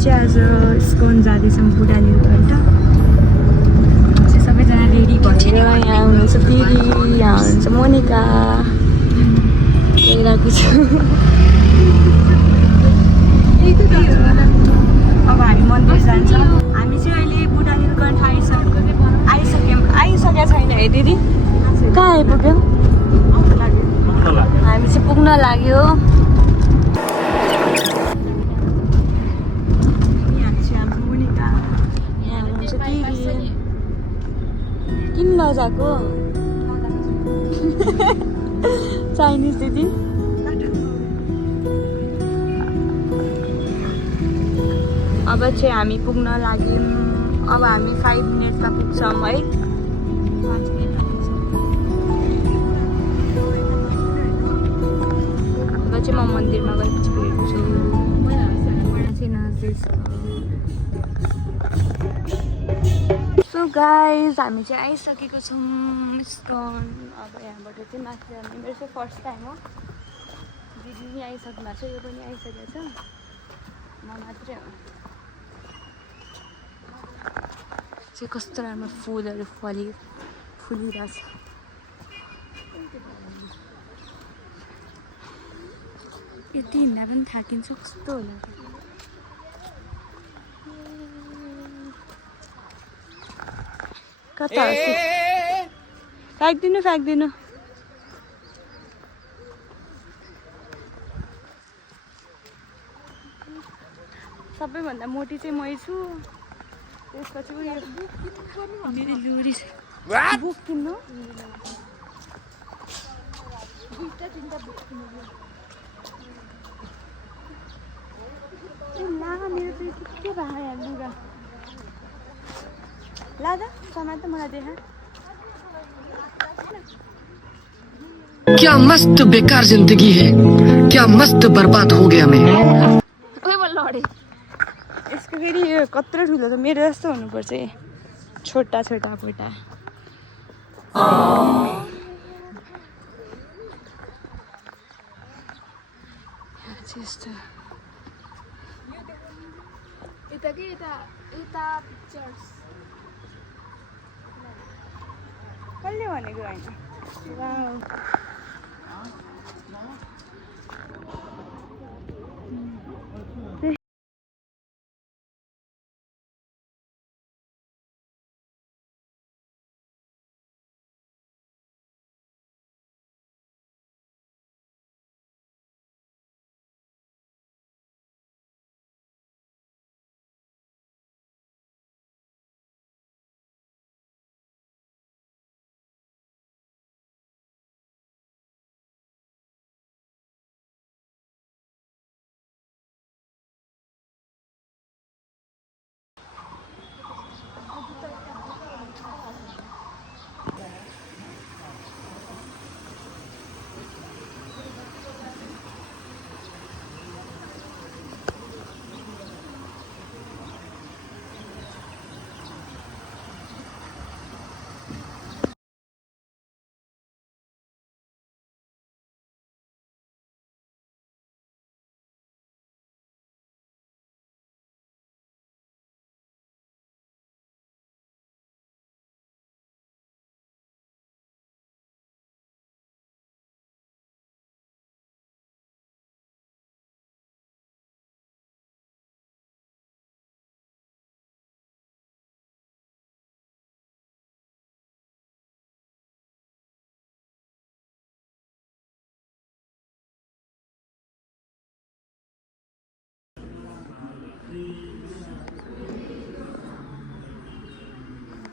चाहिँ आज इस्कन जाँदैछौँ बुढा नीलकण्ठ। सबैजना रेडी भएर यहाँ हुनुहुन्छ दिदी, यहाँ हुनुहुन्छ मोनिका, गइरहेको छु। अब हामी मन्दिर जान्छौँ। हामी चाहिँ अहिले बुढा नीलकण्ठ आइसकेका छैन है दिदी? कहाँ आइपुग्यौँ? हामी चाहिँ पुग्न लाग्यो। किन लजाको चाइनिज दिदी? अब चाहिँ हामी पुग्न लाग्यौँ। अब हामी 5 मिनटमा पुग्छौँ है। अब चाहिँ म मन्दिरमा गएपछि भेट्छु। सो गाइज हामी चाहिँ आइसकेको छौँ इस्कन। अब यहाँबाट चाहिँ माथि जाने मेरो चाहिँ फर्स्ट टाइम हो। दिदी पनि आइसक्नु भएको छ, यो पनि आइसकेको छ, म मात्रै हो। चाहिँ कस्तो राम्रो फुलहरू फुलिरहेछ। यति हिँड्दा पनि थाकिन्छ, कस्तो होला। कता फ्याँक्दिनु सबैभन्दा मोटी चाहिँ मै छु। त्यसपछि उयो मेरो लुरी बुक किन्नु, दुईटा तिनटा बुक किन्नु। ला मेरो चाहिँ के भयो यार लुगा। ला दा सामान त मलाई देखा। क्या मस्त बेकार जिंदगी है, क्या मस्त बर्बाद हो गया मैं। यसको फेरि यो कत्रो ठुलो त मेरो जस्तो हुनुपर्छ। छोटा छोटा पोटा यस्तो। कसले भनेको होइन?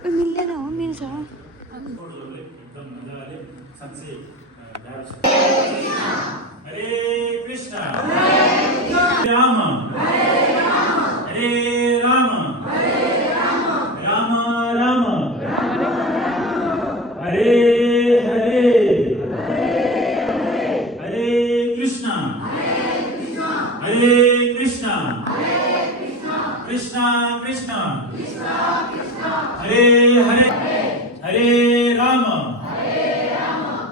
मिल्दैन हो, मिल्छ। हरे कृष्णा राम हरे राम राम राम हरे हरे हरे कृष्णा कृष्णा कृष्णा हरे हरे हरे राम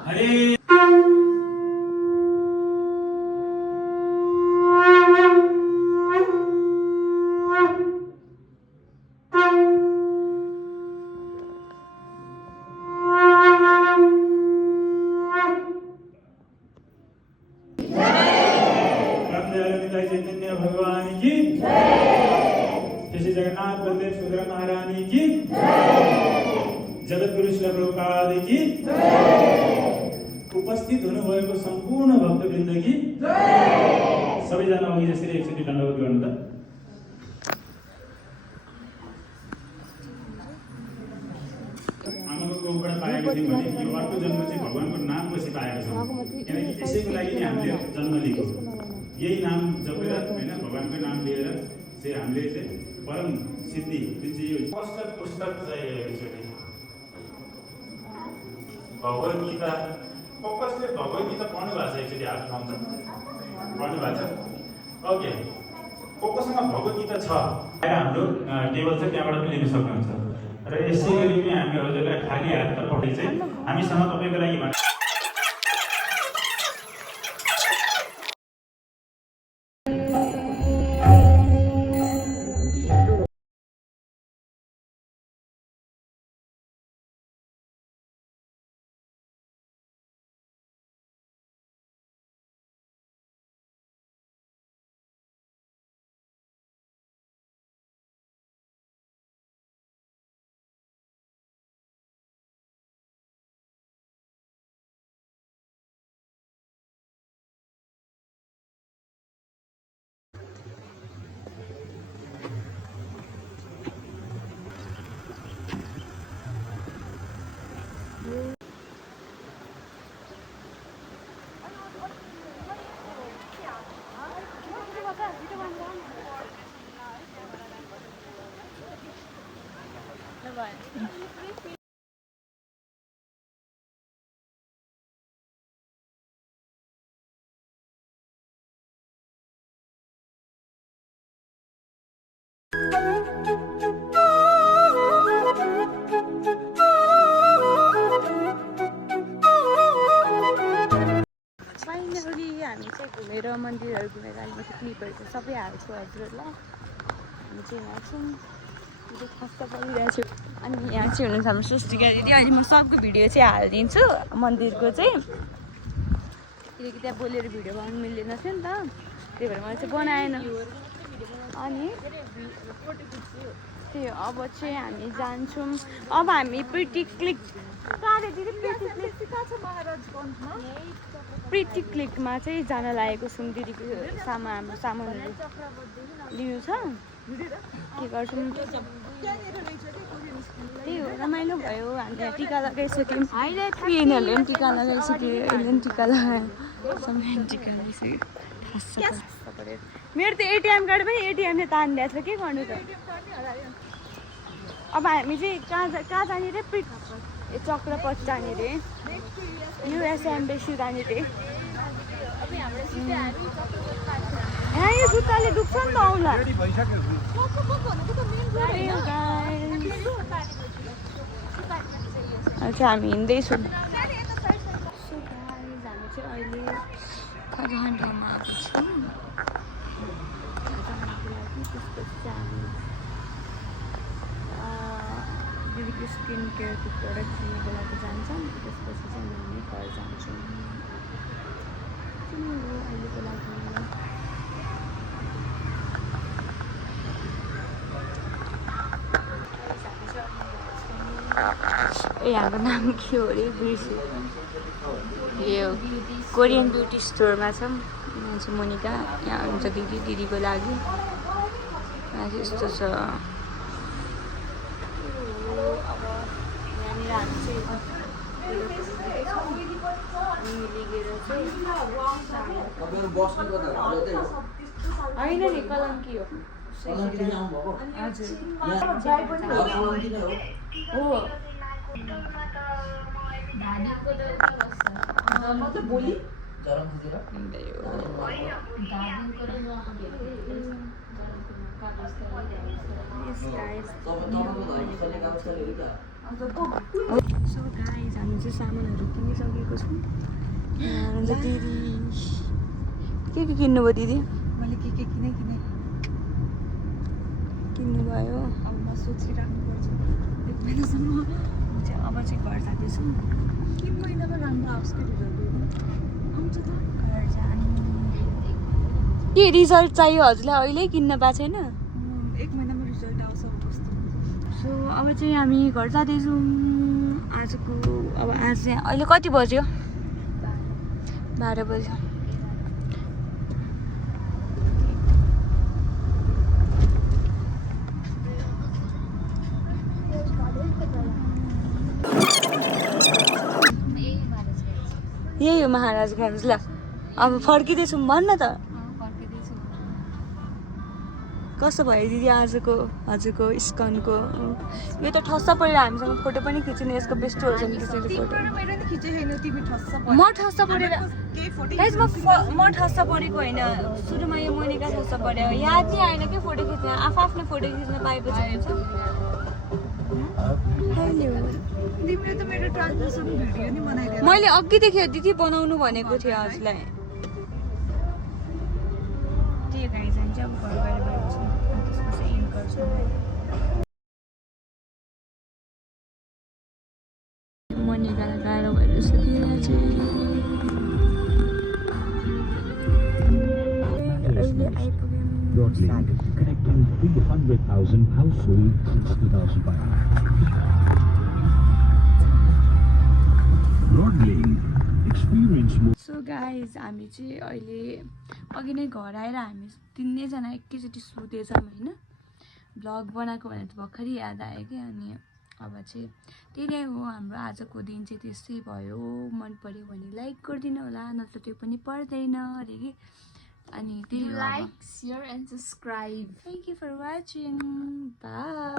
हरे दयालु निताई चैतन्य भगवान की जय। श्री जगन्नाथ बलदेव सुभद्रा महारानी की जय। जगद्गुरु श्री प्रभुपाद की जय। उपस्थित हुनुभएको सम्पूर्ण भक्तवृन्द की जय। सबैजना अघि जसरी एकचोटि दण्डवत गर्नु त। आमाको कोखबाट पाएको थियौँ भने यो अर्को जन्म चाहिँ भगवानको नाम पछि पाएको छौँ, किनकि त्यसैको लागि नै हामीले जन्म लिएको। यही नाम जपेर होइन भगवानकै नाम लिएर चाहिँ हामीले चाहिँ परम सिद्धि जुन चाहिँ यो पुस्तक चाहिँ एकचोटि भगवत गीता कसले भगवत गीता पढ्नु भएको छ एकचोटि हात उठाउँछ। पढ्नु भएको छ? ओके, कोसँग भगवत गीता छ हाम्रो टेबल छ, त्यहाँबाट पनि लिन सक्नुहुन्छ। र यसै गरी पनि हामी हजुरलाई खाली हातपट्टि चाहिँ हामीसँग तपाईँको लागि फाइनली हामी चाहिँ घुमेर मन्दिरहरू घुमेर अहिले मात्रै क्लिपहरू चाहिँ सबै हाल्छु हजुरहरूलाई। हामी चाहिँ यहाँ छौँ, खस्ता परिरहेको छु। अनि यहाँ चाहिँ हुनुहुन्छ हाम्रो सृष्टिका दिदी। अहिले म सबको भिडियो चाहिँ हालिदिन्छु मन्दिरको चाहिँ, किनकि त्यहाँ बोलेर भिडियो बनाउनु मिल्दैन थियो नि त, त्यही भएर मैले चाहिँ बनाएन। अनि त्यो अब चाहिँ हामी जान्छौँ। अब हामी प्रिटी क्लिकमा चाहिँ जान लागेको छौँ। दिदीको हाम्रो सामानहरू लिनु छ, के गर्छौँ त्यही हो। रमाइलो भयो। हामी यहाँ टिका लगाइसक्यौँ, यिनीहरूले पनि टिका लगाइसक्यो, यसले पनि टिका लगायो, सबैले टिका लगाइसक्यो। मेरो त एटिएम कार्ड पनि एटिएमले तानिदिएको छ, के गर्नु त। अब हामी चाहिँ कहाँ जाने रे? चक्रपथ जाने रे, युएस एम्बेसी जाने रे। यहाँ यो जुत्ताले दुख्छ नि त आउला। अच्छा हामी हिँड्दैछौँ। हामी चाहिँ अहिले काठमाडौँमा आएको छौँ। त्यसपछि चाहिँ हामी दिदीको स्किन केयरको प्रडक्ट किन्नको लागि जान्छौँ। त्यसपछि चाहिँ हामी घर जान्छौँ। अहिलेको लागि ए हाम्रो नाम के हो अरे बिर्सेँ। यो कोरियन ब्युटी स्टोरमा छौँ। यहाँ चाहिँ मोनिका, यहाँ हुन्छ दिदीको लागि। यहाँ चाहिँ यस्तो छ। अब यहाँनिर हामी चाहिँ मिलिगेर चाहिँ होइन नि कलङ्की हो। हजुर मतलब बोली सो गाइज हामी चाहिँ सामानहरू किनिसकेको छौँ। दिदी के किन्नुभयो दिदी? मैले के किने किन्नुभयो। अब म सोचिराख्नुपर्छ 1 महिनासम्म। अब चाहिँ घर जाँदैछौँ। 3 महिनामा राम्रो आउँछ कि आउँछ त घर जानु। के रिजल्ट चाहियो हजुरलाई अहिले किन्न पाएको छैन 1 महिनामा रिजल्ट आउँछ कस्तो सो अब चाहिँ हामी घर जाँदैछौँ आजको अब आज चाहिँ अहिले कति बज्यो 12 बज्यो यही हो महाराजगञ्ज ल अब फर्किँदैछौँ भन्न त कस्तो भयो दिदी आजको हजुरको इस्कनको यो त ठस्स परेर हामीसँग फोटो पनि खिच्ने यसको बेस्ट हो नि त्यसरी फोटो मेरो नि खिचे छैन तिमी ठस्स म ठस्स परेर केही फोटो गाइस म ठस्स परेको होइन सुरुमा यो मोनिका ठस्स पर्यो याद नै आएन कि फोटो खिच्न आफ्नो फोटो खिच्न पाएपछि हुन्छ तिमीले त मेरो ट्रान्जेक्सन भिडियो नि बनाइदियो मैले अघिदेखि दिदी बनाउनु भनेको थिएँ हजुरलाई त्यही गाइस हामी चाहिँ अब घर गएर भेट्छौँ अनि त्यसपछि एन्ड गर्छौँ मोनिकालाई गाह्रो भइरहेछ अहिले आइपुग्यौँ Broadlink, connecting 300,000 households since 2005. Broadlink, experience more. So guys हामी चाहिँ अहिले अघि नै घर आएर हामी तिनैजना एकैचोटि सुतेछौँ होइन भ्लग बनाएको भने त भर्खरै याद आयो कि अनि अब चाहिँ त्यही नै हो हाम्रो आजको दिन चाहिँ त्यस्तै भयो मन पऱ्यो भने लाइक गरिदिनु होला नत्र त्यो पनि पर्दैन अरे कि अनि त्यही Like, share and subscribe. Thank you for watching. Bye.